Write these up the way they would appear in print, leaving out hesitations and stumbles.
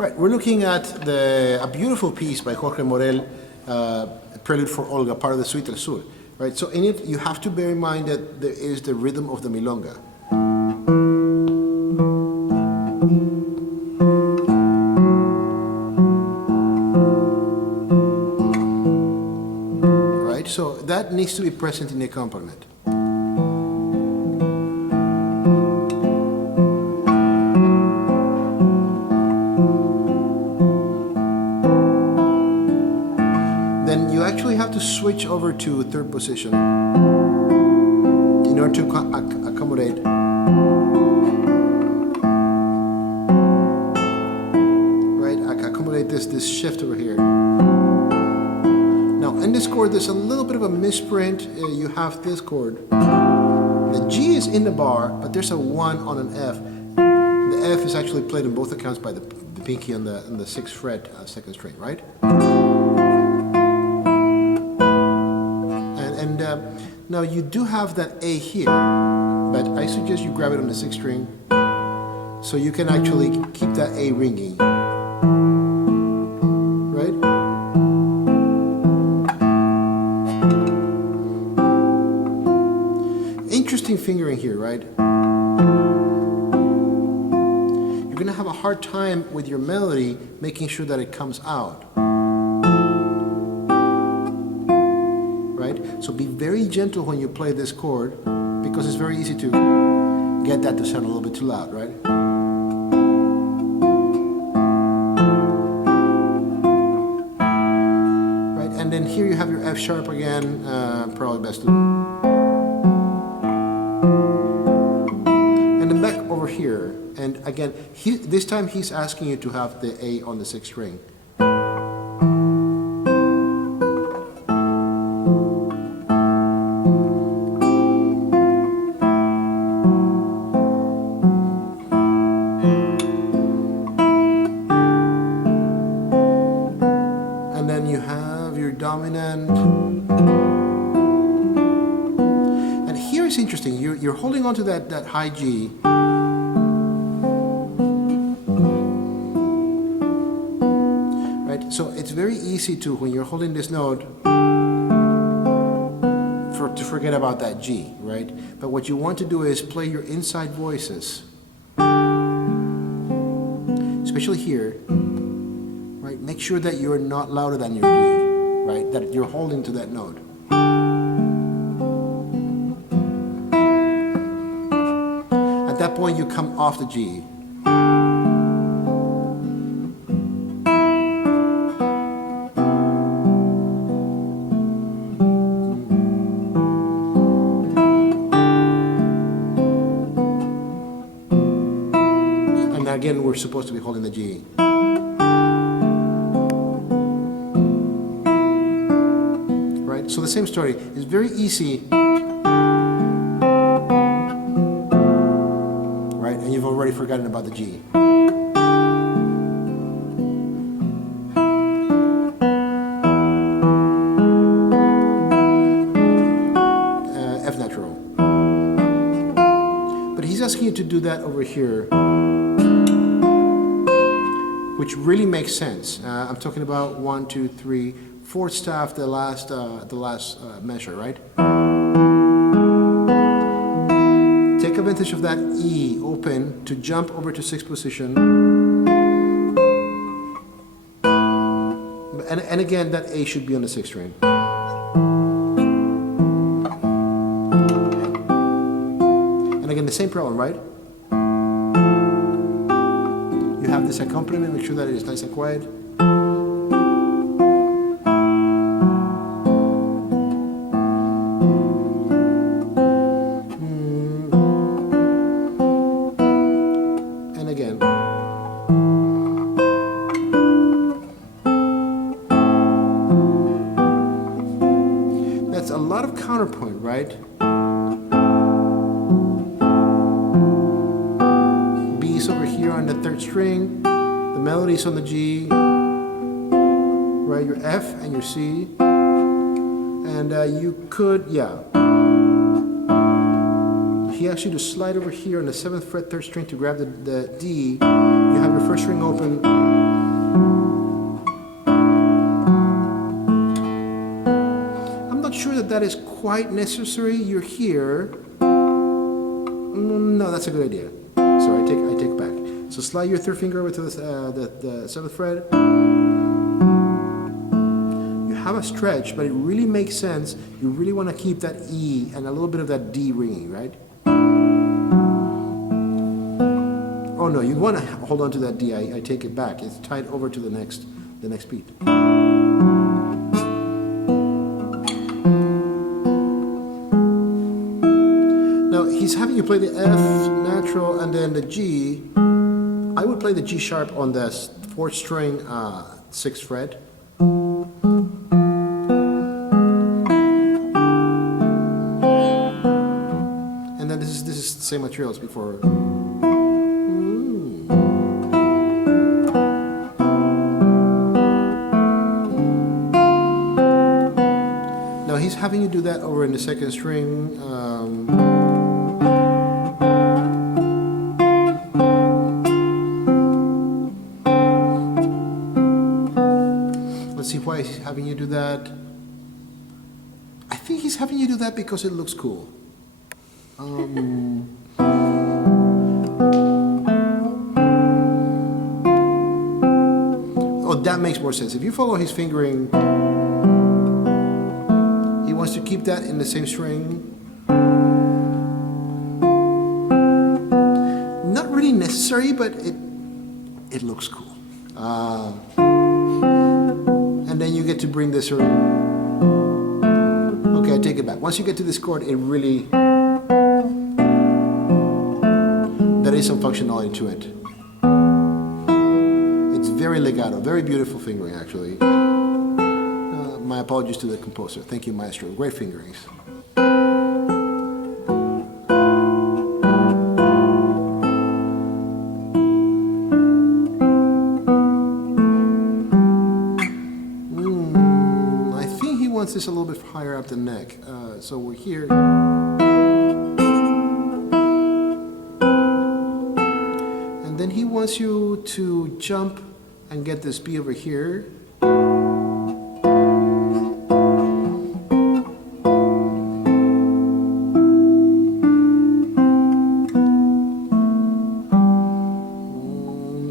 Right, we're looking at a beautiful piece by Jorge Morel, Prelude for Olga, part of the Suite del Sur. Right, so in it you have to bear in mind that there is the rhythm of the milonga. Right, so that needs to be present in the accompaniment. Then you actually have to switch over to third position in order to accommodate. Right, accommodate this shift over here. Now in this chord there's a little bit of a misprint. You have this chord. The G is in the bar, but there's a 1 on an F. The F is actually played in both accounts by the pinky on the 6th fret, 2nd string, right? Now you do have that A here, but I suggest you grab it on the 6th string so you can actually keep that A ringing, right? Interesting fingering here, right? You're gonna have a hard time with your melody making sure that it comes out. So be very gentle when you play this chord, because it's very easy to get that to sound a little bit too loud, right? Right, and then here you have your F sharp again, probably best to. And then back over here, and again, this time he's asking you to have the A on the 6th string. Dominant. And here is interesting. You're holding on to that high G. Right? So it's very easy to, when you're holding this note, to forget about that G, right? But what you want to do is play your inside voices. Especially here. Right? Make sure that you're not louder than your G. Right, that you're holding to that note. At that point you come off the G. And again we're supposed to be holding the G. So the same story. It's very easy, right? And you've already forgotten about the G. F natural. But he's asking you to do that over here, which really makes sense. I'm talking about 1, 2, 3, 4th staff, the last measure, right? Take advantage of that E open to jump over to 6th position. And again, that A should be on the 6th string. And again, the same problem, right? You have this accompaniment, make sure that it is nice and quiet. That's a lot of counterpoint, right? B's over here on the 3rd string, the melody's on the G, right? Your F and your C, and you could, he asks you to slide over here on the 7th fret 3rd string to grab the D. You have your 1st string open. that is quite necessary. You're here. No, that's a good idea. Sorry, I take back. So slide your third finger over to the 7th fret. You have a stretch, but it really makes sense. You really want to keep that E and a little bit of that D ringing, right? Oh no, you want to hold on to that D. I take it back. It's tied over to the next beat. Now he's having you play the F natural and then the G. I would play the G sharp on the 4th string, 6th fret. And then this is the same material as before. Now he's having you do that over in the 2nd string. Let's see why he's having you do that. I think he's having you do that because it looks cool. Oh, that makes more sense. If you follow his fingering, he wants to keep that in the same string. Not really necessary, but it looks cool. And then you get to bring this around. Okay, I take it back. Once you get to this chord, it really, there is some functionality to it. It's very legato, very beautiful fingering actually. My apologies to the composer. Thank you, maestro. Great fingerings. I think he wants this a little bit higher up the neck. So we're here. And then he wants you to jump and get this B over here.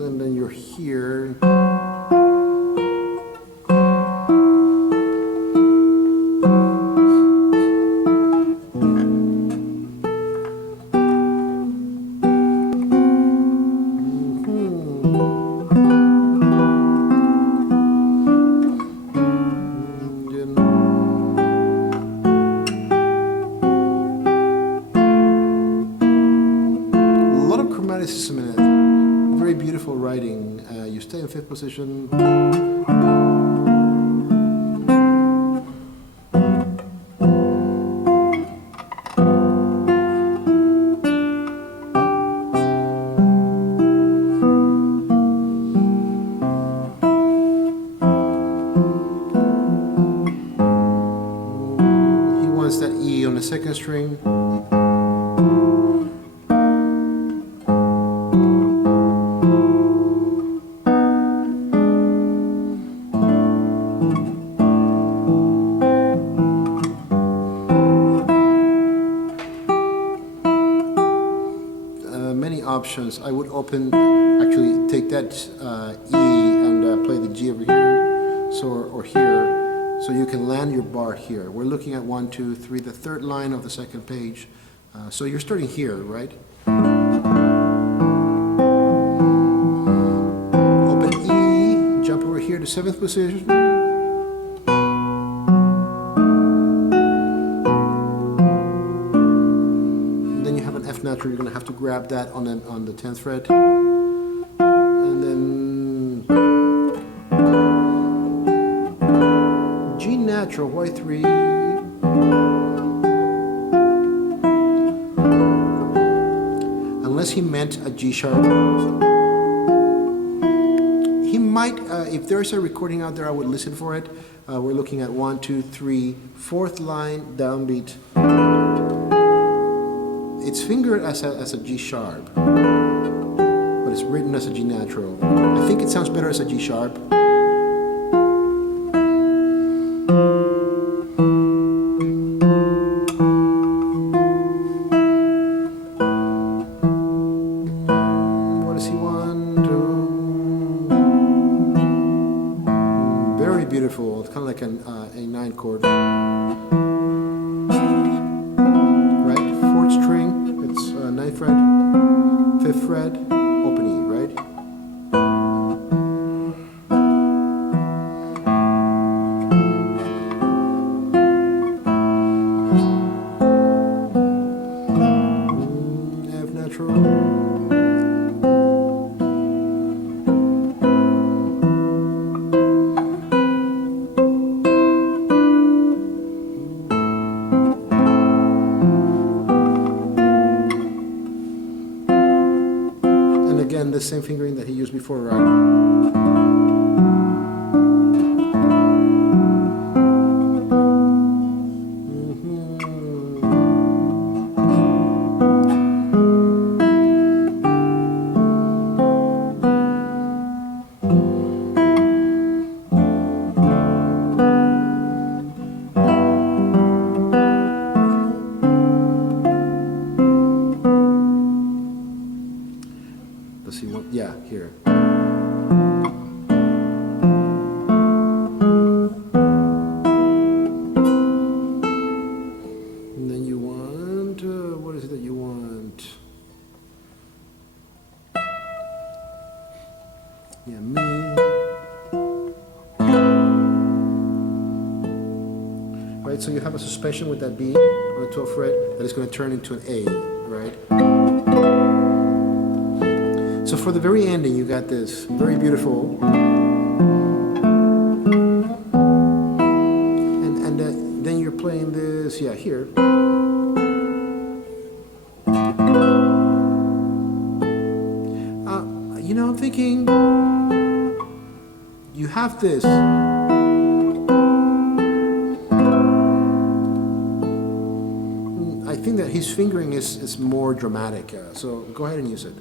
And then you're here. Chromaticism in it. Very beautiful writing. You stay in 5th position. He wants that E on the 2nd string. Many options. I would actually take that E and play the G over here, or here, so you can land your bar here. We're looking at 1, 2, 3, the 3rd line of the 2nd page. So you're starting here, right? Open E, jump over here to 7th position. F natural, you're going to have to grab that on the 10th fret, and then G natural, Y3, unless he meant a G sharp. He might, if there's a recording out there, I would listen for it. We're looking at 1, 2, 3, 4th line downbeat. It's fingered as a G sharp, but it's written as a G natural. I think it sounds better as a G sharp. Very beautiful. It's kind of like a 9 chord. Right? 4th string. It's 9th fret, 5th fret, open E, right? F natural. Again, the same fingering that he used before, right? Let's see what, yeah, here. And then you want, what is it that you want? Yeah, me. Right, so you have a suspension with that B on the 12th fret that is going to turn into an A, right? So for the very ending, you got this very beautiful, and then you're playing this, yeah, here. You know, I'm thinking, you have this. I think that his fingering is more dramatic, so go ahead and use it.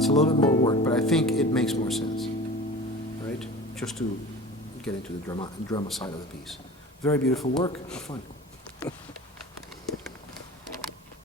A little bit more work, but I think it makes more sense, right? Just to get into the drama side of the piece. Very beautiful work. Have fun.